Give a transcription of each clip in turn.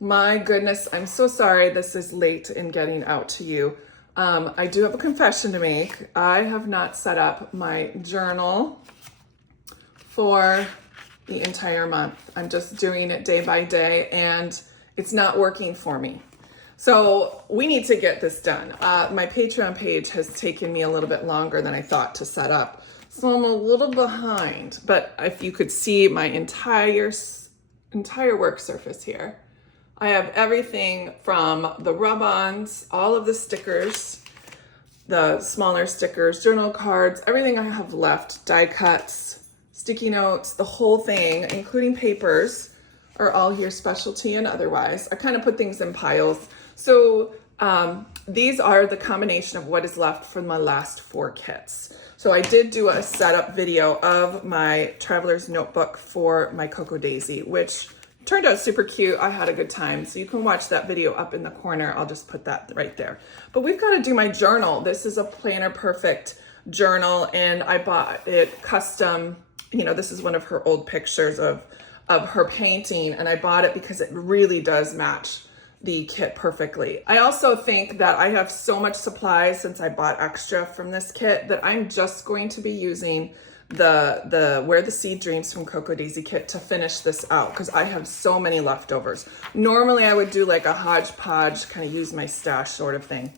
My goodness, I'm so sorry this is late in getting out to you. I do have a confession to make. I have not set up my journal for the entire month. I'm just doing it day by day and it's not working for me. So we need to get this done. My Patreon page has taken me a little bit longer than I thought to set up. So I'm a little behind, but if you could see my entire work surface here, I have everything from the rub-ons, all of the stickers, the smaller stickers, journal cards, everything I have left, die cuts, sticky notes, the whole thing, including papers, are all here, specialty and otherwise. I kind of put things in piles. So these are the combination of what is left from my last 4 kits. So I did do a setup video of my traveler's notebook for my Cocoa Daisy, which turned out super cute. I had a good time. So you can watch that video up in the corner. I'll just put that right there. But we've got to do my journal. This is a Planner Perfect journal and I bought it custom. You know, this is one of her old pictures of her painting and I bought it because it really does match the kit perfectly. I also think that I have so much supplies since I bought extra from this kit that I'm just going to be using the Where the Seed Dreams from Cocoa Daisy kit to finish this out because I have so many leftovers. Normally I would do like a hodgepodge, kind of use my stash sort of thing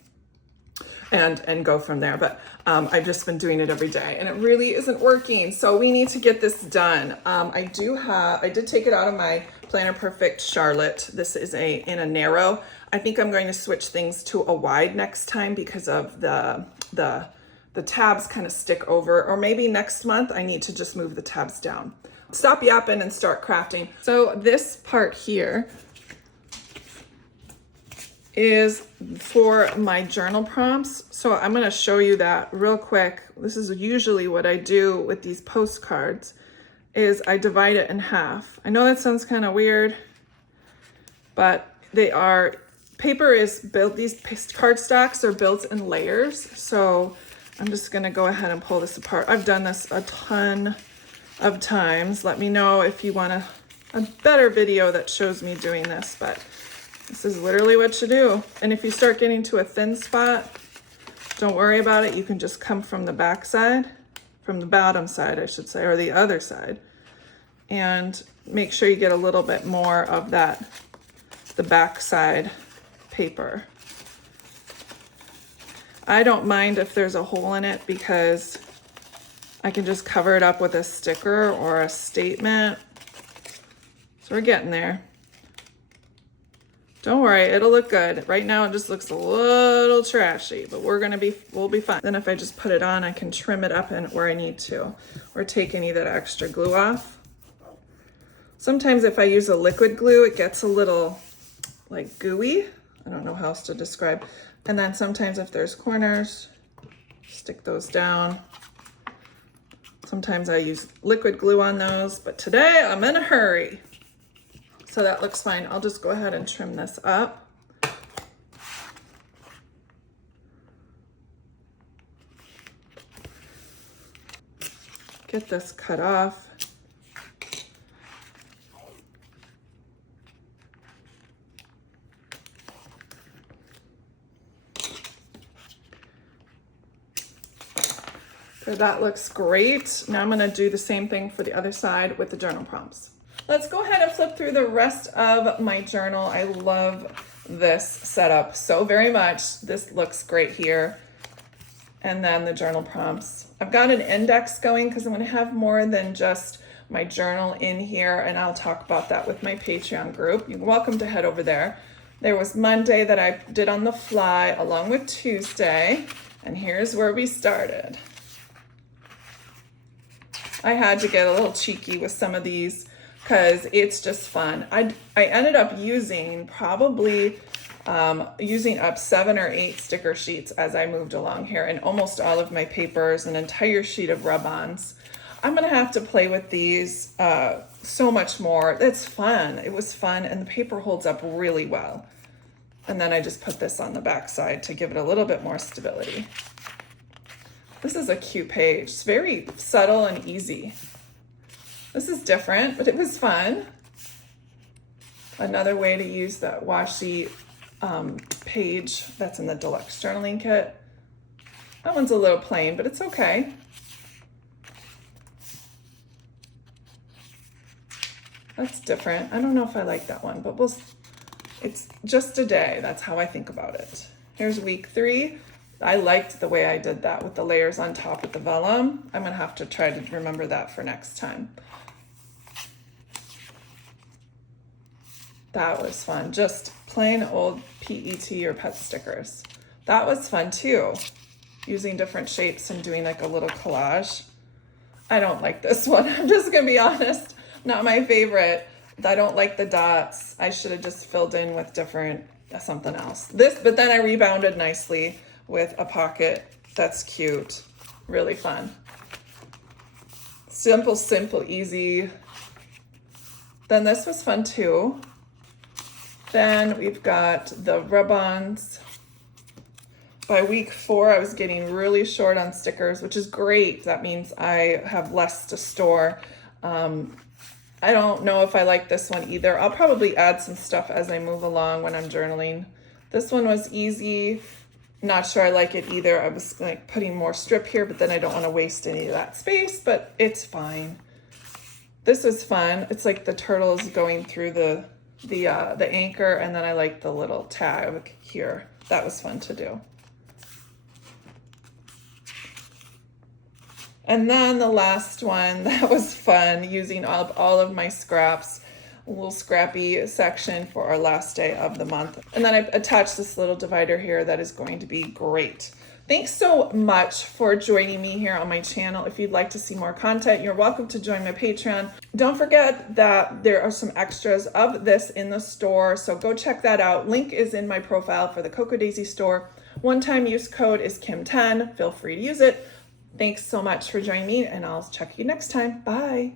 and go from there. But I've just been doing it every day and it really isn't working. So we need to get this done. I did take it out of my Planner Perfect Charlotte. This is in a narrow. I think I'm going to switch things to a wide next time because of the tabs kind of stick over, or maybe next month I need to just move the tabs down. Stop yapping and start crafting. So this part here is for my journal prompts. So I'm going to show you that real quick. This is usually what I do with these postcards is I divide it in half. I know that sounds kind of weird, but paper is built, these cardstocks are built in layers. So I'm just going to go ahead and pull this apart. I've done this a ton of times. Let me know if you want a better video that shows me doing this, but this is literally what you do. And if you start getting to a thin spot, don't worry about it. You can just come from the back side, from the bottom side, I should say, or the other side, and make sure you get a little bit more of that, the back side paper. I don't mind if there's a hole in it because I can just cover it up with a sticker or a statement. So we're getting there. Don't worry, it'll look good. Right now it just looks a little trashy, but we'll be fine. Then if I just put it on, I can trim it up where I need to, or take any of that extra glue off. Sometimes if I use a liquid glue, it gets a little like gooey. I don't know how else to describe. And then sometimes if there's corners, stick those down. Sometimes I use liquid glue on those, but today I'm in a hurry. So that looks fine. I'll just go ahead and trim this up. Get this cut off. So that looks great. Now I'm going to do the same thing for the other side with the journal prompts. Let's go ahead and flip through the rest of my journal. I love this setup so very much. This looks great here. And then the journal prompts. I've got an index going because I'm going to have more than just my journal in here, and I'll talk about that with my Patreon group. You're welcome to head over there. There was Monday that I did on the fly along with Tuesday, and here's where we started. I had to get a little cheeky with some of these because it's just fun. I ended up using using up 7 or 8 sticker sheets as I moved along here, and almost all of my papers, an entire sheet of rub-ons. I'm gonna have to play with these so much more. It's fun. It was fun, and the paper holds up really well. And then I just put this on the back side to give it a little bit more stability. This is a cute page. It's very subtle and easy. This is different, but it was fun. Another way to use that washi page that's in the deluxe journaling kit. That one's a little plain, but it's okay. That's different. I don't know if I like that one, but it's just a day. That's how I think about it. Here's week 3. I liked the way I did that with the layers on top with the vellum. I'm gonna have to try to remember that for next time. That was fun. Just plain old PET or pet stickers. That was fun too. Using different shapes and doing like a little collage. I don't like this one. I'm just gonna be honest. Not my favorite. I don't like the dots. I should have just filled in with different something else. But then I rebounded nicely with a pocket. That's cute. Really fun. Simple, easy. Then this was fun too. Then we've got the rub-ons. By week 4, I was getting really short on stickers, which is great. That means I have less to store. I don't know if I like this one either. I'll probably add some stuff as I move along when I'm journaling. This one was easy. Not sure I like it either. I was like putting more strip here, but then I don't want to waste any of that space, but it's fine. This is fun. It's like the turtles going through the anchor, and then I like the little tag here. That was fun to do. And then the last one, that was fun, using up all of my scraps, a little scrappy section for our last day of the month. And then I attached this little divider here that is going to be great. Thanks so much for joining me here on my channel. If you'd like to see more content, you're welcome to join my Patreon. Don't forget that there are some extras of this in the store, so go check that out. Link is in my profile for the Cocoa Daisy store. One-time use code is Kim10. Feel free to use it. Thanks so much for joining me, and I'll check you next time. Bye.